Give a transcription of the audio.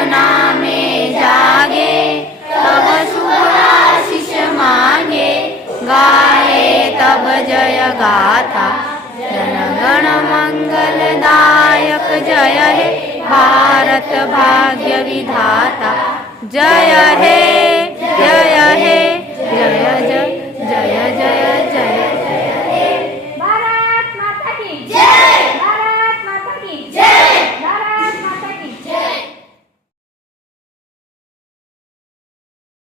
सपना में जागे, तब शुभ आशीष मांगे, गाए तब जय गाथा। जनगण मंगलदायक जय हे भारत भाग्य विधाता। जय हे